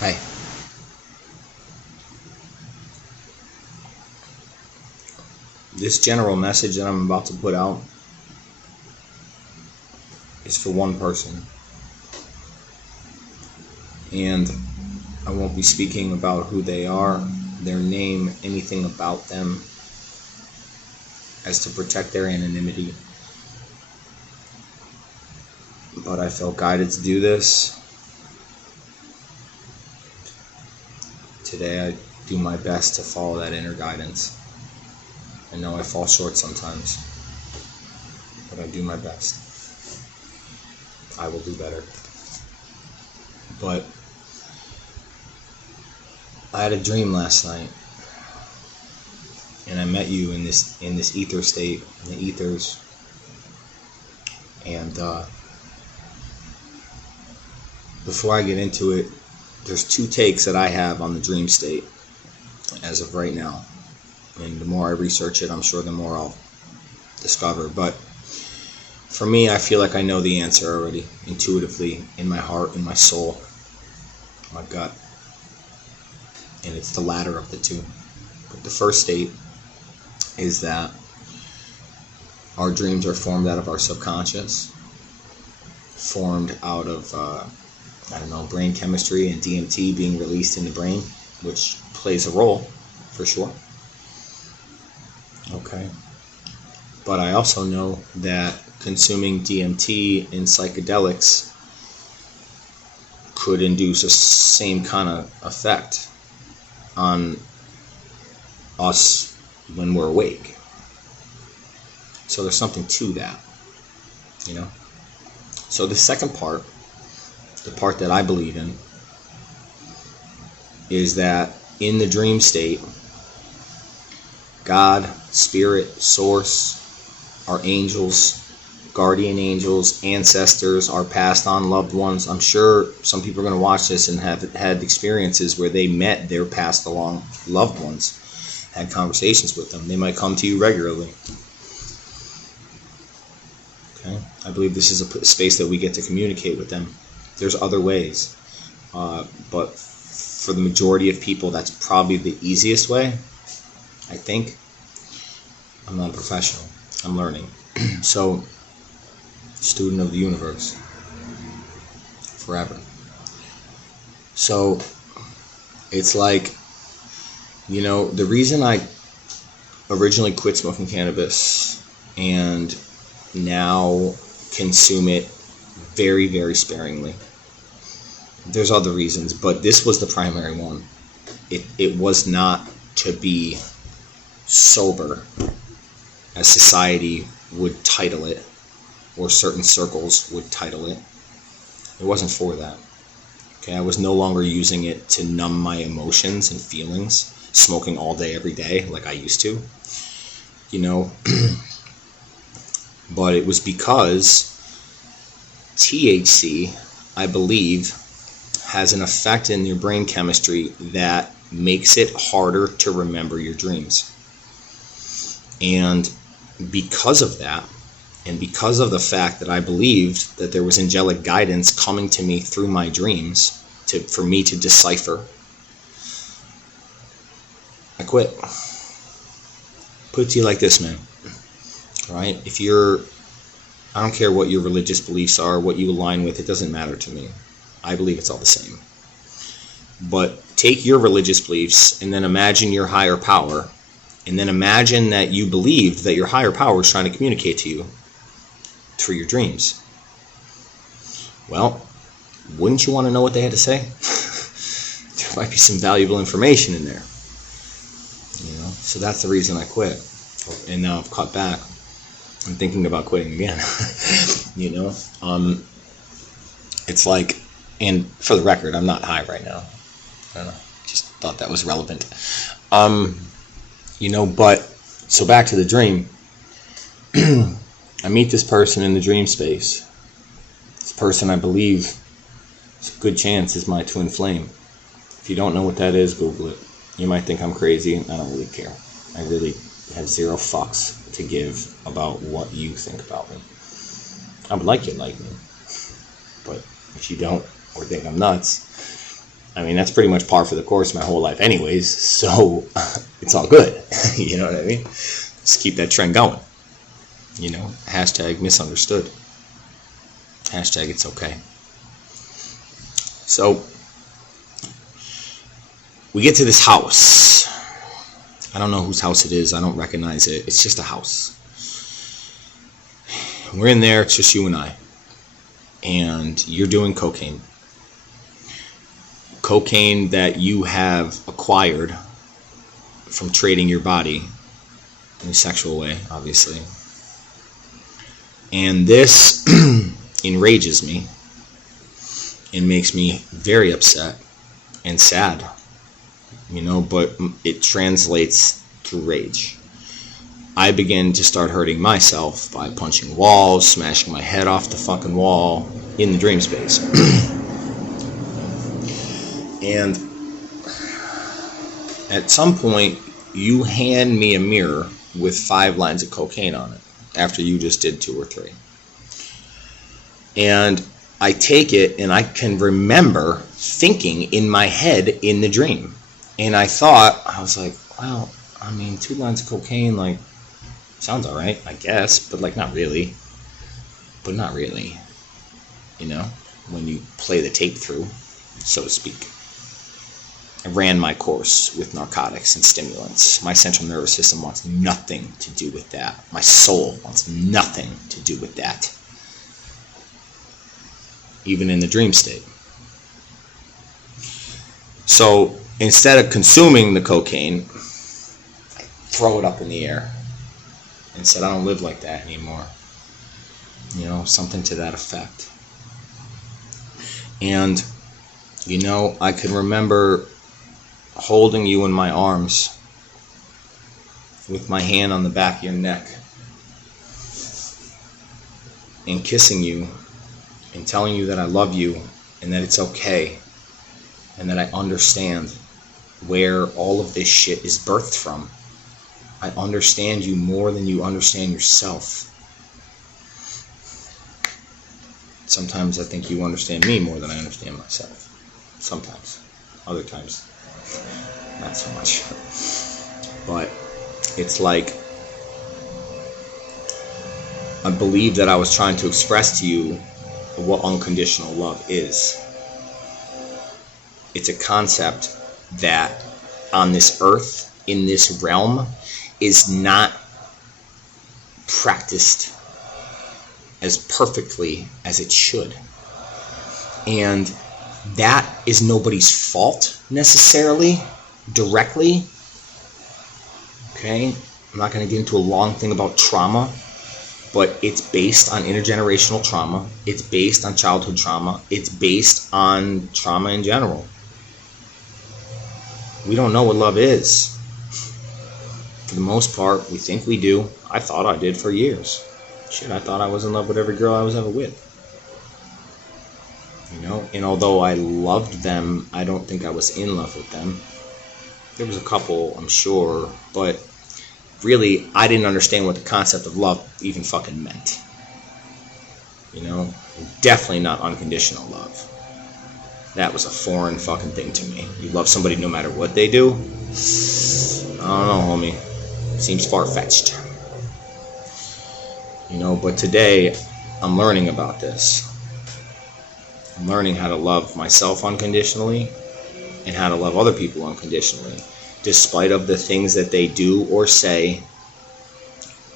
Hi. This general message that I'm about to put out is for one person. And I won't be speaking about who they are, their name, anything about them, as to protect their anonymity. But I felt guided to do this. Today I do my best to follow that inner guidance. I know I fall short sometimes, but I do my best. I will do better. But I had a dream last night, and I met you in this ether state, in the ethers, and before I get into it, there's two takes that I have on the dream state as of right now, and the more I research it, I'm sure the more I'll discover. But for me, I feel like I know the answer already, intuitively, in my heart, in my soul, my gut. And it's the latter of the two. But the first state is that our dreams are formed out of our subconscious, formed out of, brain chemistry and DMT being released in the brain, which plays a role, for sure. Okay. But I also know that consuming DMT in psychedelics could induce a same kind of effect on us when we're awake. So there's something to that, So the second part, the part that I believe in, is that in the dream state, God, Spirit, Source, our angels, guardian angels, ancestors, our passed on loved ones. I'm sure some people are going to watch this and have had experiences where they met their passed along loved ones, had conversations with them. They might come to you regularly. Okay, I believe this is a space that we get to communicate with them. There's other ways, but for the majority of people, that's probably the easiest way, I think. I'm not a professional. I'm learning. So, student of the universe. Forever. So, it's like, the reason I originally quit smoking cannabis and now consume it very, very sparingly. There's other reasons, but this was the primary one. It was not to be sober, as society would title it, or certain circles would title it. It wasn't for that. Okay, I was no longer using it to numb my emotions and feelings, smoking all day, every day, like I used to. But it was because THC, I believe, has an effect in your brain chemistry that makes it harder to remember your dreams. And because of that, and because of the fact that I believed that there was angelic guidance coming to me through my dreams for me to decipher, I quit. Put it to you like this, man. Right? I don't care what your religious beliefs are, what you align with, it doesn't matter to me. I believe it's all the same. But take your religious beliefs and then imagine your higher power, and then imagine that you believed that your higher power is trying to communicate to you through your dreams. Well, wouldn't you want to know what they had to say? There might be some valuable information in there. So that's the reason I quit. And now I've cut back. I'm thinking about quitting again. It's like, and for the record, I'm not high right now. I don't know. Just thought that was relevant. But so back to the dream. I meet this person in the dream space. This person, I believe, it's a good chance, is my twin flame. If you don't know what that is, Google it. You might think I'm crazy. I don't really care. I really have zero fucks to give about what you think about me. I would like you to like me. But if you don't, or think I'm nuts, I mean, that's pretty much par for the course my whole life anyways, so it's all good. You know what I mean? Just keep that trend going. You know, hashtag misunderstood. Hashtag it's okay. So, we get to this house. I don't know whose house it is. I don't recognize it. It's just a house. We're in there. It's just you and I. And you're doing cocaine. Cocaine that you have acquired from trading your body in a sexual way, obviously. And this enrages me and makes me very upset and sad, you know, but it translates to rage. I begin to start hurting myself by punching walls, smashing my head off the fucking wall in the dream space. And at some point, you hand me a mirror with 5 lines of cocaine on it after you just did 2 or 3. And I take it, and I can remember thinking in my head in the dream. And I was like, well, I mean, 2 lines of cocaine, like, sounds all right, I guess, but like not really. But not really, you know, when you play the tape through, so to speak. I ran my course with narcotics and stimulants. My central nervous system wants nothing to do with that. My soul wants nothing to do with that. Even in the dream state. So instead of consuming the cocaine, I throw it up in the air and said, I don't live like that anymore. You know, something to that effect. And, you know, I can remember holding you in my arms with my hand on the back of your neck and kissing you and telling you that I love you and that it's okay and that I understand where all of this shit is birthed from. I understand you more than you understand yourself. Sometimes I think you understand me more than I understand myself. Sometimes. Other times, not so much. But it's like I believe that I was trying to express to you what unconditional love is. It's a concept that on this earth, in this realm, is not practiced as perfectly as it should. And that is nobody's fault necessarily, directly. Okay? I'm not going to get into a long thing about trauma, but it's based on intergenerational trauma. It's based on childhood trauma. It's based on trauma in general. We don't know what love is. For the most part, we think we do. I thought I did for years. Shit, I thought I was in love with every girl I was ever with. You know, and although I loved them, I don't think I was in love with them. There was a couple, I'm sure, but really, I didn't understand what the concept of love even fucking meant. You know, definitely not unconditional love. That was a foreign fucking thing to me. You love somebody no matter what they do? I don't know, homie. Seems far-fetched. You know, but today, I'm learning about this. I'm learning how to love myself unconditionally and how to love other people unconditionally, despite of the things that they do or say,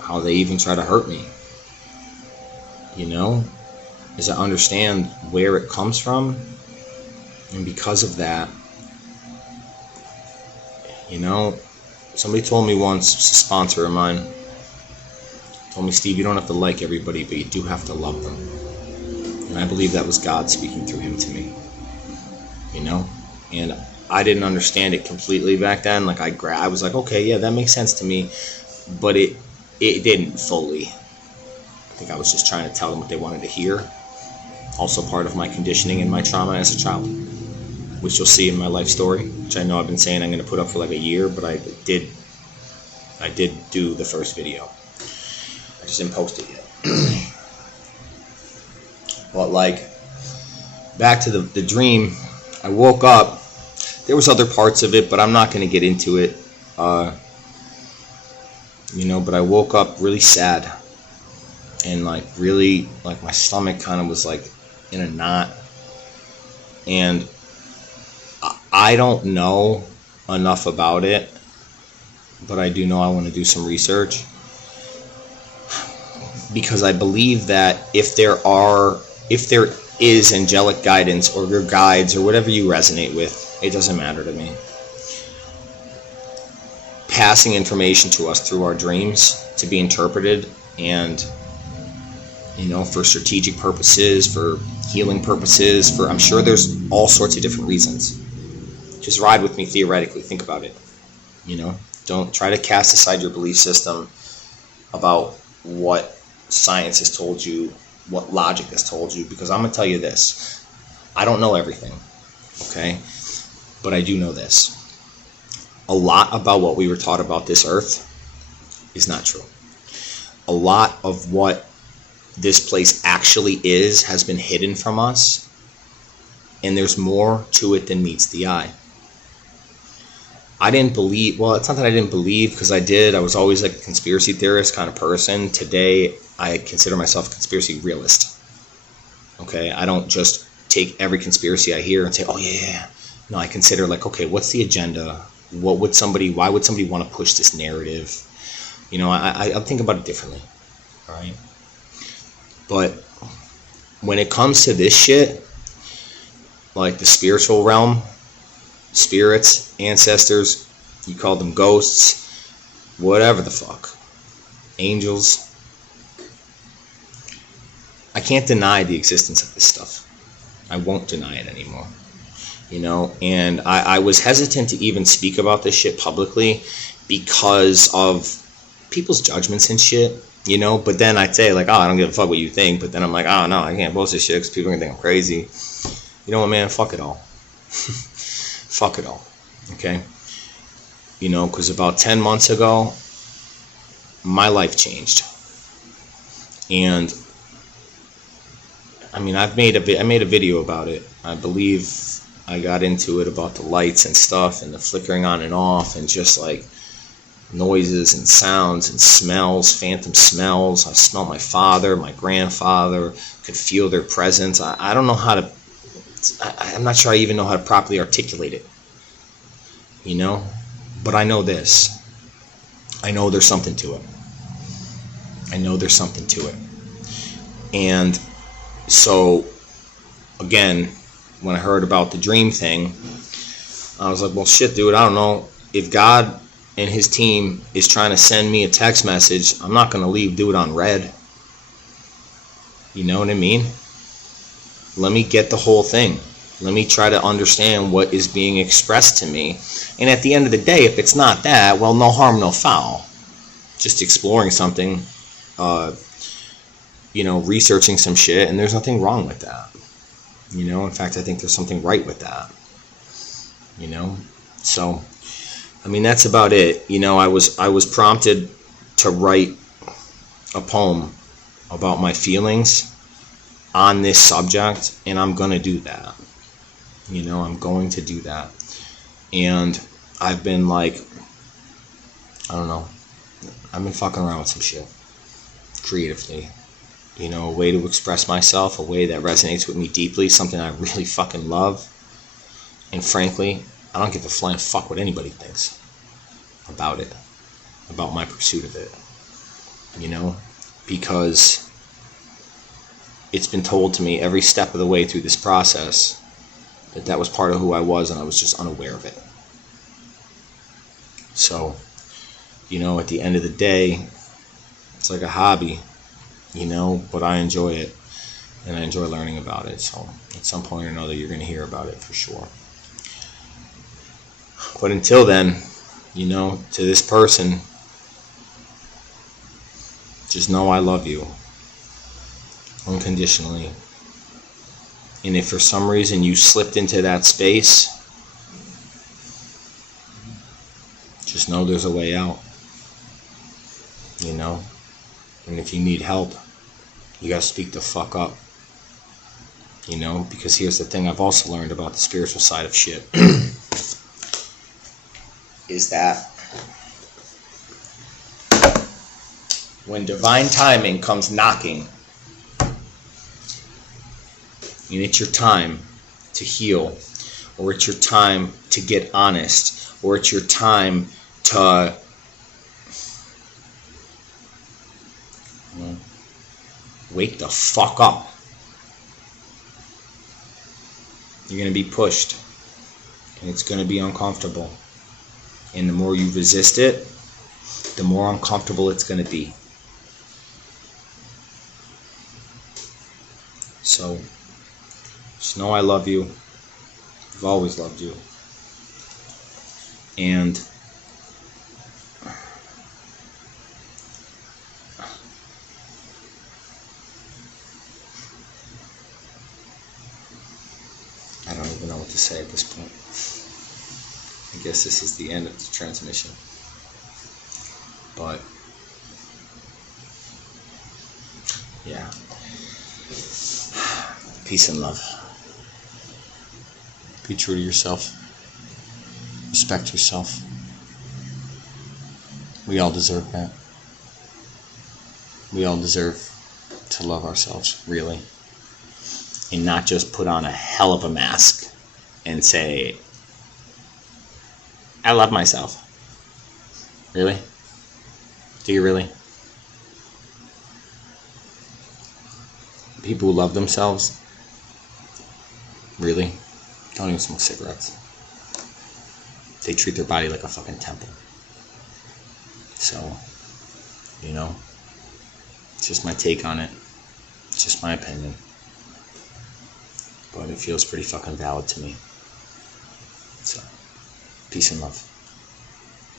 how they even try to hurt me. You know, as I understand where it comes from, and because of that, you know, somebody told me once, a sponsor of mine, told me, Steve, you don't have to like everybody, but you do have to love them. And I believe that was God speaking through him to me. You know? And I didn't understand it completely back then. Like I was like, okay, yeah, that makes sense to me. But it didn't fully. I think I was just trying to tell them what they wanted to hear. Also part of my conditioning and my trauma as a child, which you'll see in my life story, which I know I've been saying I'm going to put up for like a year, but I did do the first video. I just didn't post it yet. But like, back to the dream, I woke up there was other parts of it, but I'm not going to get into it. But I woke up really sad, and like really, like my stomach kind of was like in a knot, and I don't know enough about it, but I do know I want to do some research, because I believe that if there is angelic guidance or your guides or whatever you resonate with, it doesn't matter to me, passing information to us through our dreams to be interpreted, and for strategic purposes, for healing purposes, I'm sure there's all sorts of different reasons. Just ride with me theoretically, think about it. Don't try to cast aside your belief system about what science has told you, what logic has told you, because I'm going to tell you this. I don't know everything, okay? But I do know this. A lot about what we were taught about this earth is not true. A lot of what this place actually is has been hidden from us, and there's more to it than meets the eye. I didn't believe, well, it's not that I didn't believe, because I did. I was always like a conspiracy theorist kind of person. Today, I consider myself a conspiracy realist. Okay, I don't just take every conspiracy I hear and say, oh yeah. No, I consider like, okay, what's the agenda? Why would somebody want to push this narrative? I think about it differently. All right. But when it comes to this shit, like the spiritual realm, spirits, ancestors, you call them ghosts, whatever the fuck, angels, I can't deny the existence of this stuff. I won't deny it anymore. And I was hesitant to even speak about this shit publicly because of people's judgments and shit, but then I'd say like, oh, I don't give a fuck what you think, but then I'm like, oh no, I can't post this shit because people are gonna think I'm crazy. You know what, man, fuck it all. Fuck it all, okay? Because about 10 months ago, my life changed. And I mean, I made a video about it. I believe I got into it about the lights and stuff and the flickering on and off and just like noises and sounds and smells, phantom smells. I smelled my father, my grandfather, could feel their presence. I don't know how to, I'm not sure I even know how to properly articulate it, but I know this. I know there's something to it. And so, again, when I heard about the dream thing, I was like, well, shit, dude, I don't know. If God and his team is trying to send me a text message, I'm not going to do it on red. You know what I mean? Let me get the whole thing. Let me try to understand what is being expressed to me. And at the end of the day, if it's not that, well, no harm, no foul. Just exploring something, researching some shit, and there's nothing wrong with that. In fact, I think there's something right with that. So, I mean, that's about it. I was prompted to write a poem about my feelings on this subject, and I'm gonna do that. I'm going to do that. And I've been like, I don't know, I've been fucking around with some shit creatively. A way to express myself, a way that resonates with me deeply, something I really fucking love. And frankly, I don't give a flying fuck what anybody thinks about it, about my pursuit of it. Because it's been told to me every step of the way through this process that was part of who I was, and I was just unaware of it. So, at the end of the day, it's like a hobby, but I enjoy it, and I enjoy learning about it. So at some point or another, you're going to hear about it for sure. But until then, to this person, just know I love you unconditionally. And if for some reason you slipped into that space, just know there's a way out. And if you need help, you gotta speak the fuck up. Because here's the thing I've also learned about the spiritual side of shit. is that when divine timing comes knocking, and it's your time to heal, or it's your time to get honest, or it's your time to wake the fuck up. You're going to be pushed, and it's going to be uncomfortable. And the more you resist it, the more uncomfortable it's going to be. So, just know I love you. I've always loved you. And I don't even know what to say at this point. I guess this is the end of the transmission. But yeah. Peace and love. Be true to yourself. Respect yourself. We all deserve that. We all deserve to love ourselves, really. And not just put on a hell of a mask and say, I love myself. Really? Do you really? People who love themselves, really, don't even smoke cigarettes. They treat their body like a fucking temple. So, you know, it's just my take on it. It's just my opinion. But it feels pretty fucking valid to me. So, peace and love.